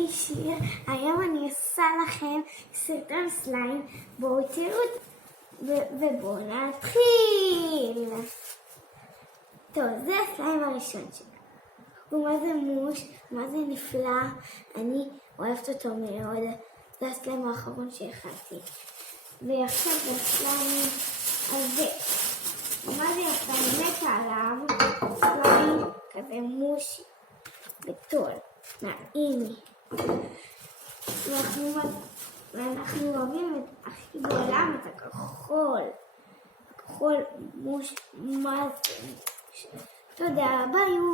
אני שיר, היום אני עושה לכם סרטון סליים, בואו תראו ובואו נתחיל. טוב, זה הסליים הראשון שלי. הוא מה זה מוש, מה זה נפלא, אני אוהבת אותו מאוד. זה הסליים האחרון שהכנתי. ועכשיו זה הסליים הזה. מה זה יפה, אני מתה עליו, סליים כזה מושי, בטול, נעים לי. ואנחנו אוהבים את הכי בעולם, את הכחול. הכחול מוש, מה זה? תודה, ביי.